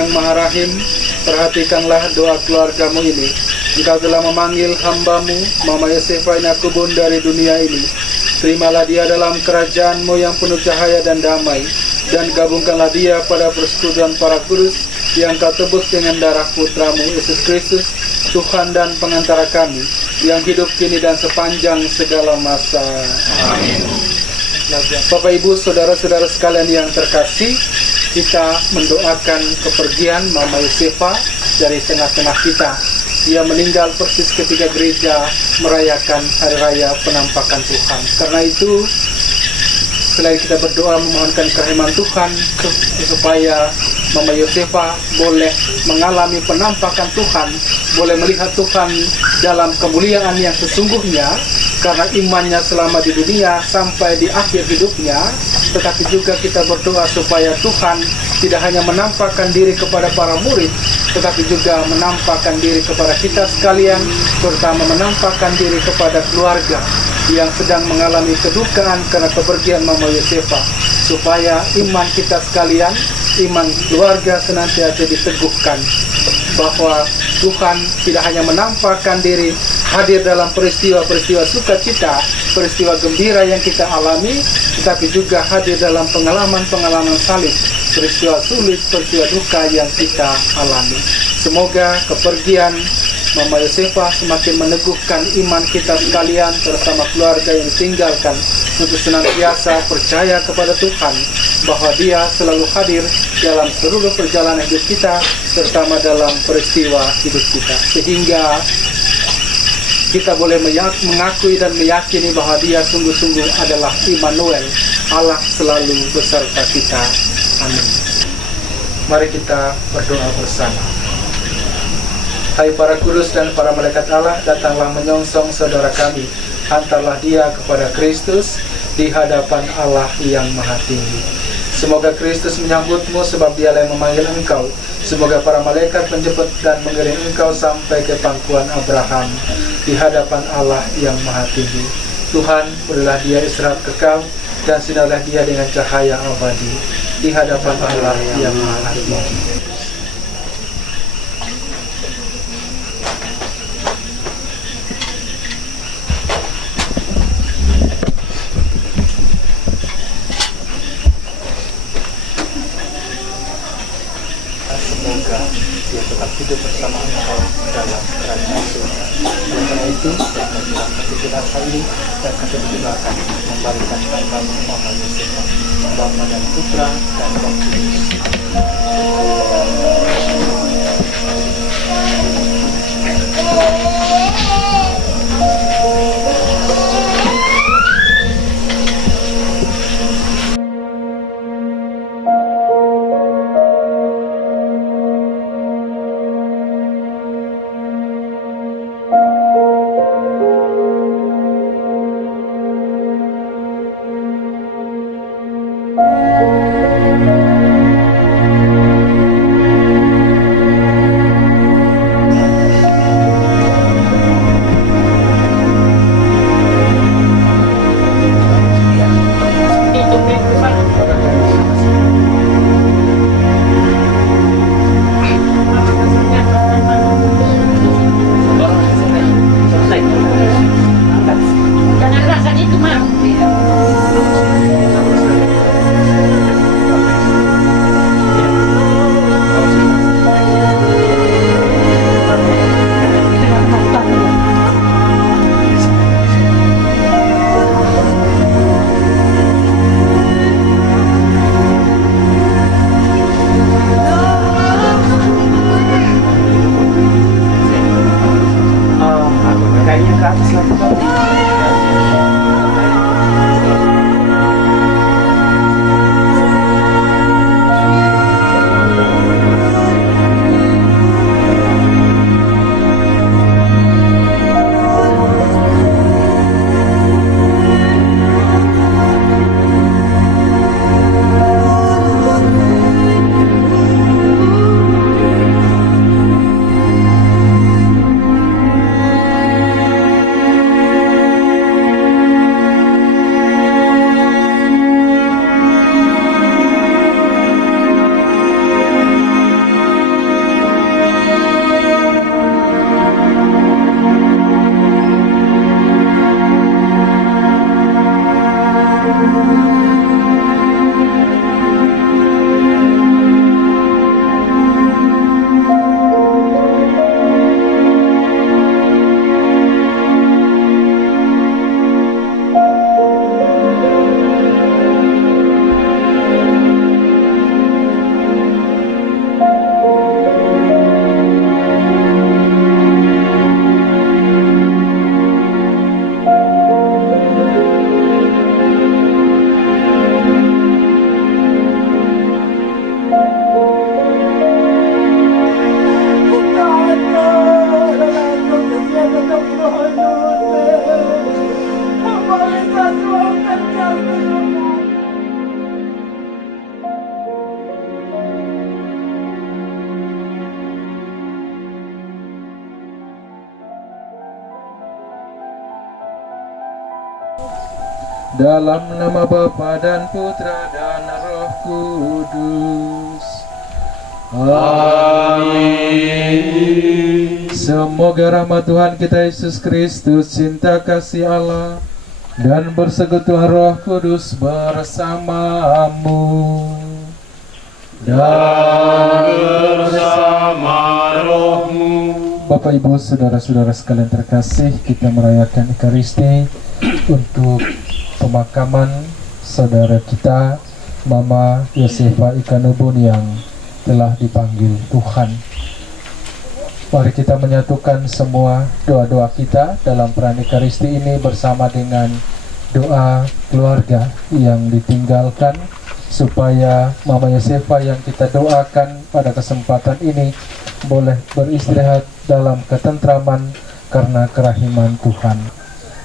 yang Maha Rahim, perhatikanlah doa keluargamu ini. Engkau telah memanggil hambamu, Mama Yosefa Inakubun dari dunia ini. Terimalah dia dalam kerajaanmu yang penuh cahaya dan damai, dan gabungkanlah dia pada persekutuan para kudus yang kau tebus dengan darah putramu Yesus Kristus, Tuhan dan pengantara kami, yang hidup kini dan sepanjang segala masa. Amin. Bapak Ibu, saudara-saudara sekalian yang terkasih, kita mendoakan kepergian Mama Yosefa dari tengah-tengah kita. Dia meninggal persis ketika gereja merayakan Hari Raya Penampakan Tuhan. Karena itu, selain kita berdoa memohonkan kerahiman Tuhan supaya Mama Yosefa boleh mengalami penampakan Tuhan, boleh melihat Tuhan dalam kemuliaan yang sesungguhnya, karena imannya selama di dunia sampai di akhir hidupnya. Tetapi juga kita berdoa supaya Tuhan tidak hanya menampakkan diri kepada para murid, tetapi juga menampakkan diri kepada kita sekalian, terutama menampakkan diri kepada keluarga yang sedang mengalami kedukaan karena kepergian Mama Yosefa, supaya iman kita sekalian, iman keluarga senantiasa diteguhkan, bahwa Tuhan tidak hanya menampakkan diri hadir dalam peristiwa-peristiwa sukacita, peristiwa gembira yang kita alami, tetapi juga hadir dalam pengalaman-pengalaman salib, peristiwa sulit, peristiwa duka yang kita alami. Semoga kepergian Mama Yosefa semakin meneguhkan iman kita sekalian bersama keluarga yang ditinggalkan, untuk senantiasa percaya kepada Tuhan bahwa Dia selalu hadir dalam seluruh perjalanan hidup kita, terutama dalam peristiwa hidup kita, sehingga kita boleh mengakui dan meyakini bahwa Dia sungguh-sungguh adalah Immanuel, Allah selalu beserta kita. Amin. Mari kita berdoa bersama. Hai para kudus dan para malaikat Allah, datanglah menyongsong saudara kami. Hantarlah dia kepada Kristus di hadapan Allah yang Maha Tinggi. Semoga Kristus menyambutmu, sebab Dialah yang memanggil engkau. Semoga para malaikat menjemput dan mengiring engkau sampai ke pangkuan Abraham di hadapan Allah yang Maha Tinggi. Tuhan, berilah dia istirahat kekal, dan sinarlah dia dengan cahaya abadi di hadapan Allah yang Maha Tinggi. Semoga dia tetap hidup bersama engkau dalam kerajaan surga. Oleh karena itu, dalam ketika ini dan kebetulan memberikan hambamu Mama Yosefa, Bapa dan Putra dan Roh Kudus. Dalam nama Bapa dan Putra dan Roh Kudus. Amin. Semoga rahmat Tuhan kita Yesus Kristus, cinta kasih Allah, dan persekutuan Roh Kudus bersamamu dan bersama rohmu. Bapak Ibu saudara-saudara sekalian terkasih, kita merayakan Ekaristi untuk pemakaman saudara kita Mama Yosefa Ikanubun yang telah dipanggil Tuhan. Mari kita menyatukan semua doa-doa kita dalam perayaan Ekaristi ini bersama dengan doa keluarga yang ditinggalkan, supaya Mama Yosefa yang kita doakan pada kesempatan ini boleh beristirahat dalam ketentraman karena kerahiman Tuhan.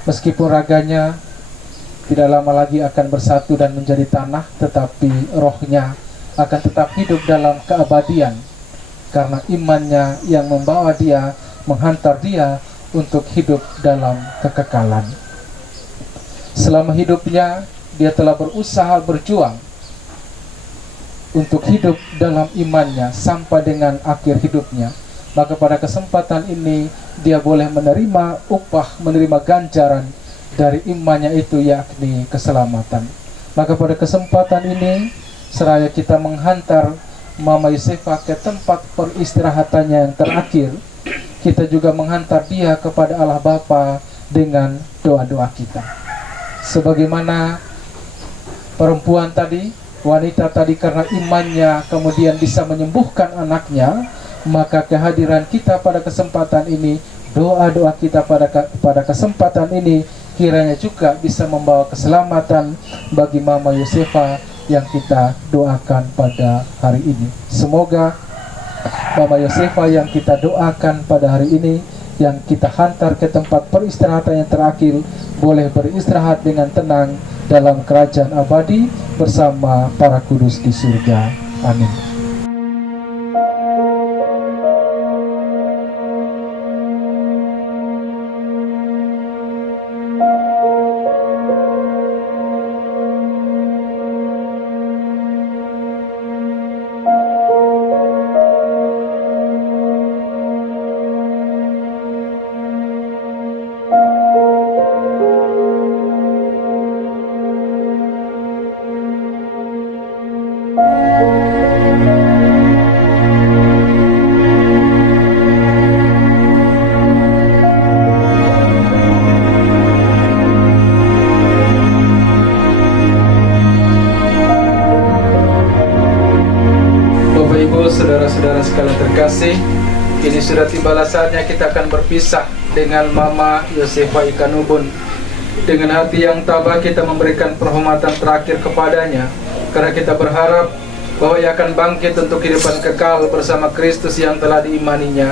Meskipun raganya tidak lama lagi akan bersatu dan menjadi tanah, tetapi rohnya akan tetap hidup dalam keabadian, karena imannya yang membawa dia, menghantar dia untuk hidup dalam kekekalan. Selama hidupnya dia telah berusaha berjuang untuk hidup dalam imannya sampai dengan akhir hidupnya. Maka pada kesempatan ini dia boleh menerima upah, menerima ganjaran dari imannya itu, yakni keselamatan. Maka pada kesempatan ini seraya kita menghantar Mama Yosefa ke tempat peristirahatannya yang terakhir, kita juga menghantar dia kepada Allah Bapa dengan doa-doa kita. Sebagaimana perempuan tadi, wanita tadi, karena imannya kemudian bisa menyembuhkan anaknya, maka kehadiran kita pada kesempatan ini, doa-doa kita pada kesempatan ini kiranya juga bisa membawa keselamatan bagi Mama Yosefa yang kita doakan pada hari ini. Semoga Mama Yosefa yang kita doakan pada hari ini, yang kita hantar ke tempat peristirahatan yang terakhir, boleh beristirahat dengan tenang dalam kerajaan abadi bersama para kudus di surga. Amin. Saudara-saudara sekalian terkasih, ini sudah tiba saatnya kita akan berpisah dengan Mama Yosefa Ikanubun. Dengan hati yang tabah kita memberikan penghormatan terakhir kepadanya, karena kita berharap bahwa ia akan bangkit untuk kehidupan kekal bersama Kristus yang telah diimaninya.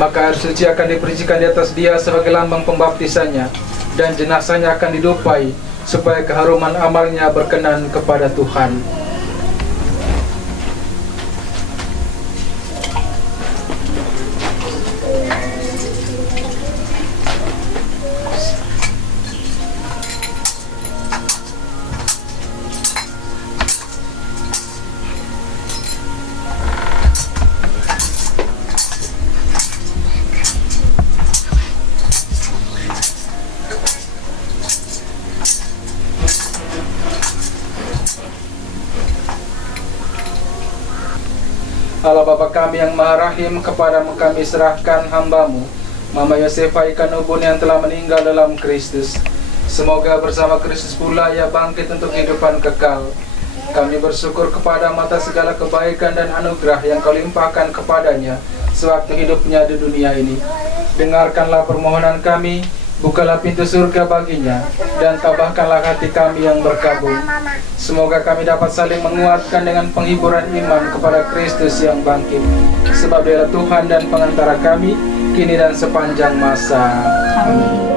Maka air suci akan dipercikan di atas dia sebagai lambang pembaptisannya, dan jenazahnya akan didupai supaya keharuman amalnya berkenan kepada Tuhan. Allah Bapa kami yang Maha Rahim, kepadamu kami serahkan hamba-Mu Mama Yosefa Ikanubun yang telah meninggal dalam Kristus. Semoga bersama Kristus pula ia bangkit untuk kehidupan kekal. Kami bersyukur kepada-Mu atas segala kebaikan dan anugerah yang Kau limpahkan kepadanya sewaktu hidupnya di dunia ini. Dengarkanlah permohonan kami, bukalah pintu surga baginya, dan tabahkanlah hati kami yang berkabung. Semoga kami dapat saling menguatkan dengan penghiburan iman kepada Kristus yang bangkit, sebab Dialah Tuhan dan pengantara kami, kini dan sepanjang masa. Amin.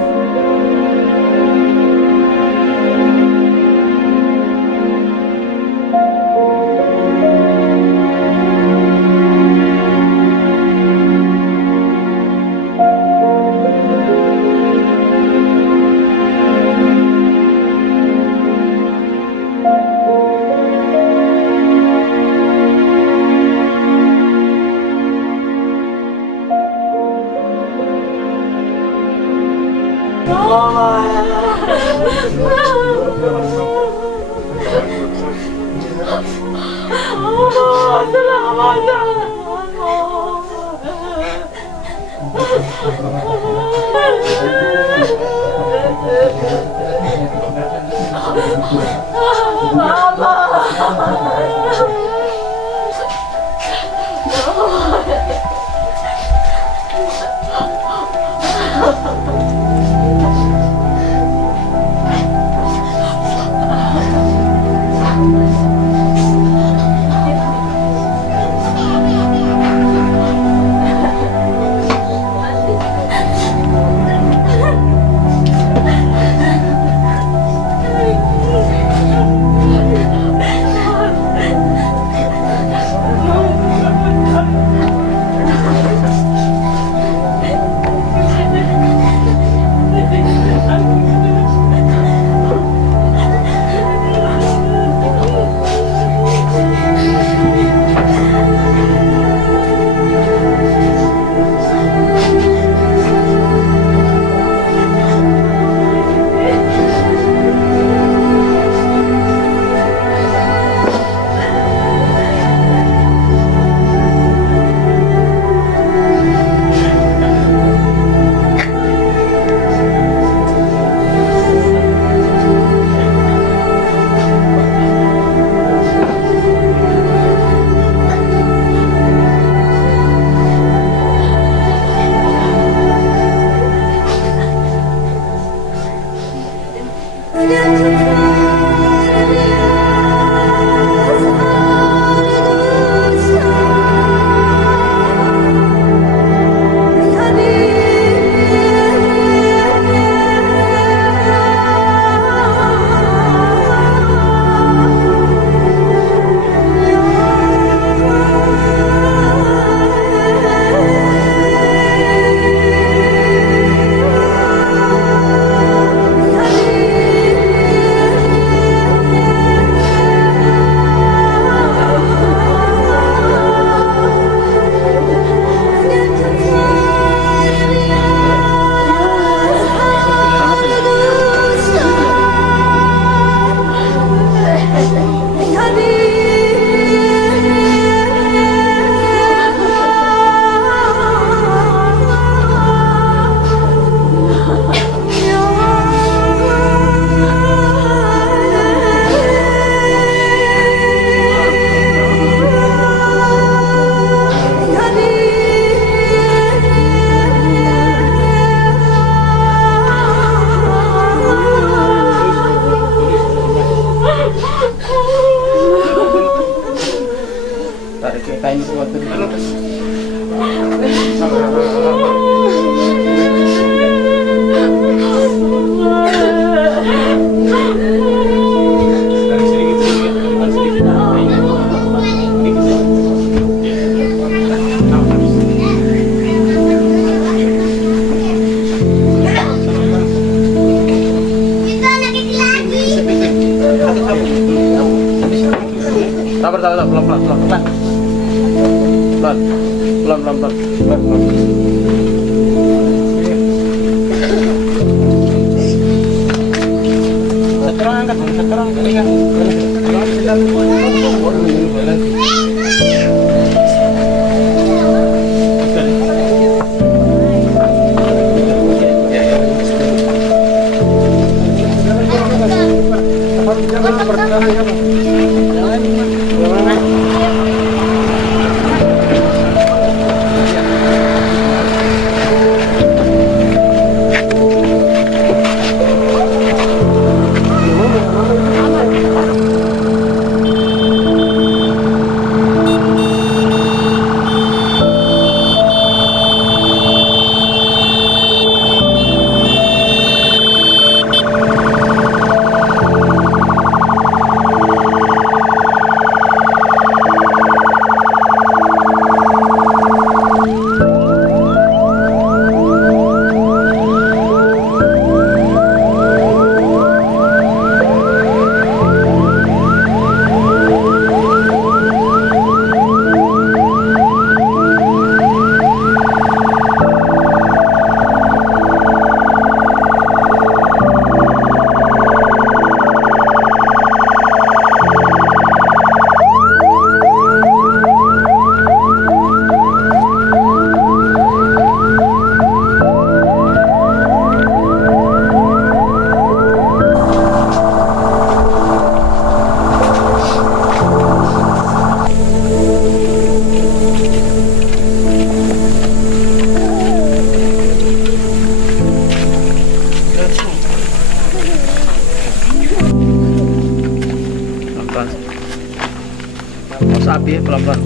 pelan-pelan.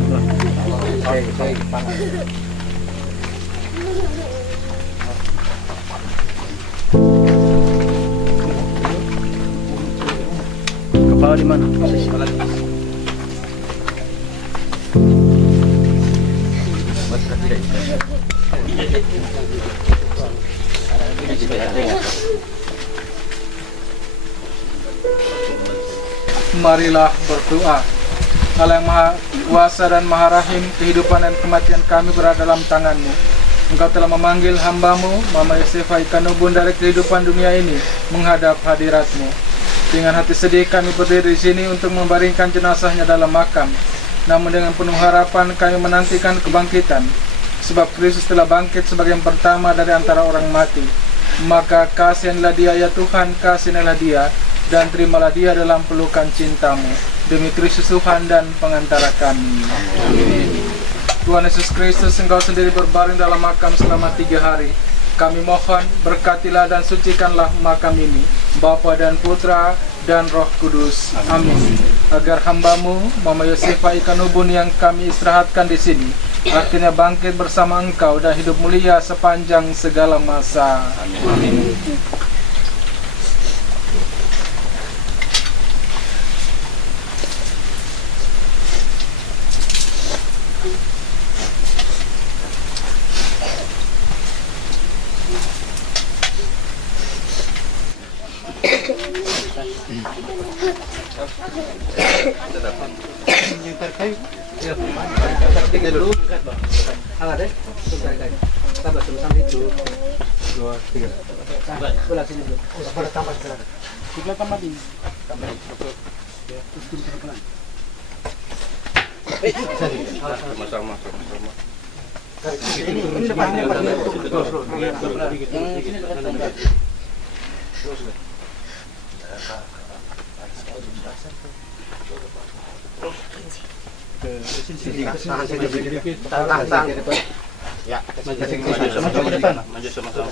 Kepala di mana? Marilah berdoa. Allah yang Maha Kuasa dan Maha Rahim, kehidupan dan kematian kami berada dalam tangan-Mu. Engkau telah memanggil hamba-Mu, Mama Yosefa Ikanubun, dari kehidupan dunia ini menghadap hadirat-Mu. Dengan hati sedih kami berdiri di sini untuk membaringkan jenazahnya dalam makam. Namun dengan penuh harapan kami menantikan kebangkitan, sebab Kristus telah bangkit sebagai yang pertama dari antara orang mati. Maka kasihanlah dia ya Tuhan, kasihanlah dia, dan terimalah dia dalam pelukan cinta-Mu. Demi Kristus Tuhan dan pengantara kami. Amin. Tuhan Yesus Kristus, Engkau sendiri berbaring dalam makam selama 3 hari. Kami mohon, berkatilah dan sucikanlah makam ini, Bapa dan Putra dan Roh Kudus. Amin. Agar hamba-Mu, Mama Yosefa Ikanubun, yang kami istirahatkan di sini, akhirnya bangkit bersama Engkau dan hidup mulia sepanjang segala masa. Amin.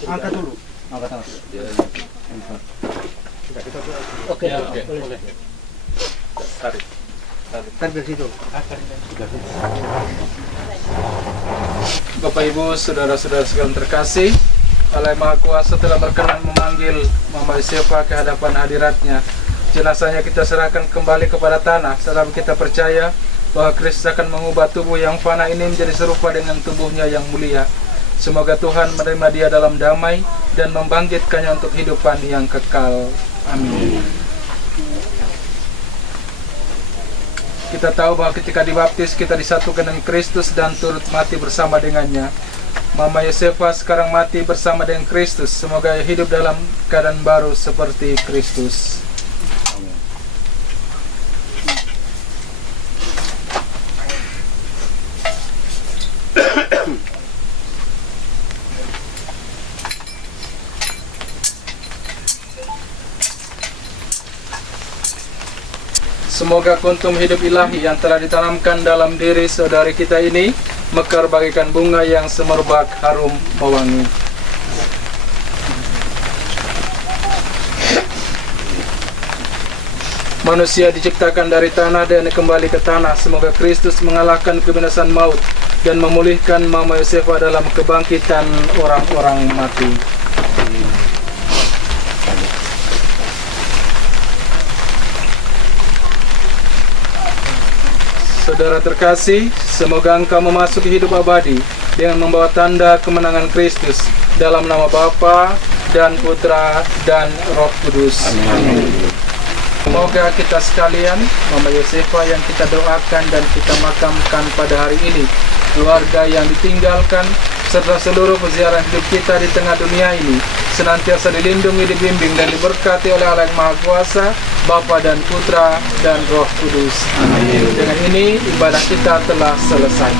Angkat dulu. Oke. Tarik dari situ. Bapak Ibu, saudara-saudara sekalian terkasih, Allah yang Maha Kuasa telah berkenan memanggil Mama Yosefa ke hadapan hadiratnya. Jenazahnya kita serahkan kembali kepada tanah, sebab kita percaya bahwa Kristus akan mengubah tubuh yang fana ini menjadi serupa dengan tubuhnya yang mulia. Semoga Tuhan menerima dia dalam damai dan membangkitkannya untuk kehidupan yang kekal. Amin. Kita tahu bahwa ketika dibaptis kita disatukan dengan Kristus dan turut mati bersama dengannya. Mama Yosefa sekarang mati bersama dengan Kristus. Semoga hidup dalam keadaan baru seperti Kristus. Semoga kuntum hidup ilahi yang telah ditanamkan dalam diri saudari kita ini mekar bagaikan bunga yang semerbak harum mewangi. Manusia diciptakan dari tanah dan kembali ke tanah. Semoga Kristus mengalahkan kebinasan maut dan memulihkan Mama Yosefa dalam kebangkitan orang-orang mati. Saudara terkasih, semoga engkau memasuki hidup abadi dengan membawa tanda kemenangan Kristus dalam nama Bapa dan Putra dan Roh Kudus. Amin. Semoga kita sekalian, Mama Yosefa yang kita doakan dan kita makamkan pada hari ini, keluarga yang ditinggalkan, serta seluruh peziarah hidup kita di tengah dunia ini, senantiasa dilindungi, dibimbing, dan diberkati oleh Allah yang Maha Kuasa, Bapa dan Putra dan Roh Kudus. Amin. Dengan ini ibadah kita telah selesai.